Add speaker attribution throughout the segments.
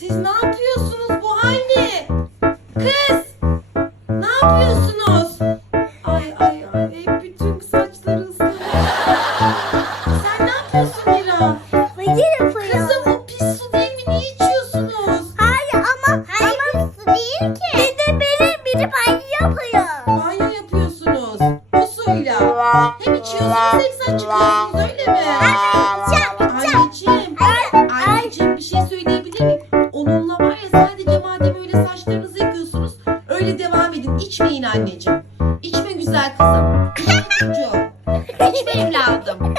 Speaker 1: Siz ne yapıyorsunuz? Bu hal ne? Kız! Ne yapıyorsunuz? Ay ay ay. Hep bütün saçları ıslanıyor. Sen ne yapıyorsun Mira?
Speaker 2: Bacı yapıyor.
Speaker 1: Kızım bu pis su değil mi? Niye içiyorsunuz?
Speaker 2: Hayır ama su değil ki. Biri banyo yapıyor.
Speaker 1: Banyo yapıyorsunuz. O suyla. Hem içiyorsunuz hem saç çıkıyorsunuz öyle mi? Anneciğim. Anneciğim bir şey söyleyebilir miyim? Onunla var ya sadece madem öyle saçlarınızı yıkıyorsunuz öyle devam edin. İçmeyin anneciğim. İçme güzel kızım. İçme çocuğum. İçme evladım.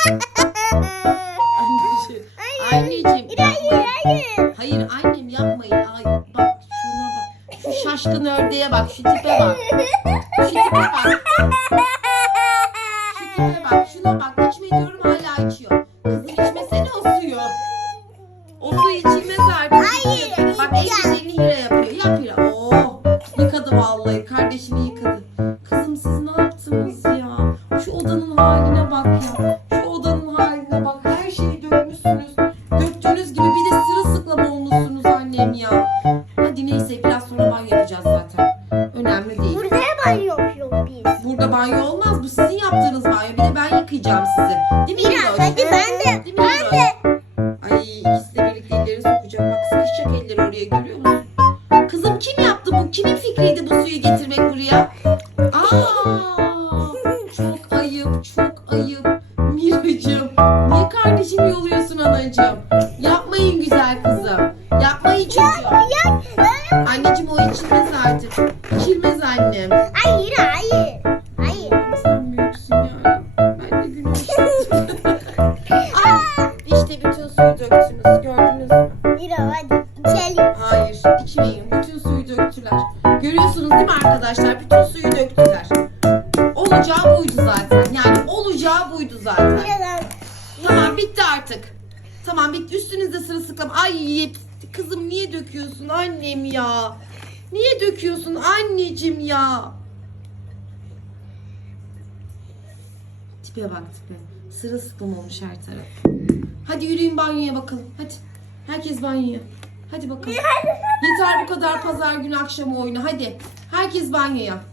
Speaker 1: Anneciğim. Anneciğim.
Speaker 2: Hayır.
Speaker 1: Hayır annem yapmayın. Ay bak şuna bak. Şu şaşkın ördeğe bak. Şu tipe bak. Şu tipe bak. Şu tipe bak. Şuna bak. İçme diyorum hala içiyor. Kızım içmesene o suyu. O su içilmez artık.
Speaker 2: Hayır,
Speaker 1: Bak en güzelini Hira yapıyor. Yap Hira. Oo, yıkadı vallahi. Kardeşini yıkadı. Kızım siz ne yaptınız ya? Şu odanın haline bak ya. Şu odanın haline bak. Her şeyi dökmüşsünüz. Döktüğünüz gibi bir de sırılsıklam olmuşsunuz annem ya. Hadi neyse biraz sonra banyo yapacağız zaten. Önemli değil.
Speaker 2: Burada banyo yapıyoruz biz.
Speaker 1: Burada banyo olmaz. Bu sizin yaptığınız banyo. Bir de ben yıkayacağım sizi. Değil mi
Speaker 2: Biraz
Speaker 1: Hiroş?
Speaker 2: hadi ben de.
Speaker 1: Değil mi Hiroş? Ay ikisi de birlikte elleri sokacak. Bak sıkışacak elleri oraya görüyor musun? Kızım kim yaptı bu? Kimin fikriydi bu suyu getirmek buraya? Çok ayıp, çok ayıp. Miracığım, niye kardeşini yoluyorsun anacığım? Yapmayın güzel kızım. Yapmayın çocuğum. Anneciğim o içilmez artık. İçilmez annem.
Speaker 2: Hayır.
Speaker 1: Sen büyüksün ya. Ben de günah. İşte bütün suyu döktünüz. Gördünüz mü?
Speaker 2: Mira hadi içelim.
Speaker 1: Hayır, içmeyin. Bütün suyu döktüler. Görüyorsunuz değil mi arkadaşlar? Bütün suyu döktüler. Olacağı buydu zaten. Yani olacağı buydu zaten.
Speaker 2: Mira
Speaker 1: Tamam bitti artık. Tamam bitti. Üstünüzde sırılsıklam. Ay kızım niye döküyorsun annem ya? Niye döküyorsun anneciğim ya? Tipe bak tipe. Sırılsıklam olmuş her taraf. Hadi yürüyün banyoya bakalım. Hadi. Herkes banyoya. Hadi bakalım. Yeter bu kadar pazar günü akşamı oyunu. Hadi. Herkes banyoya.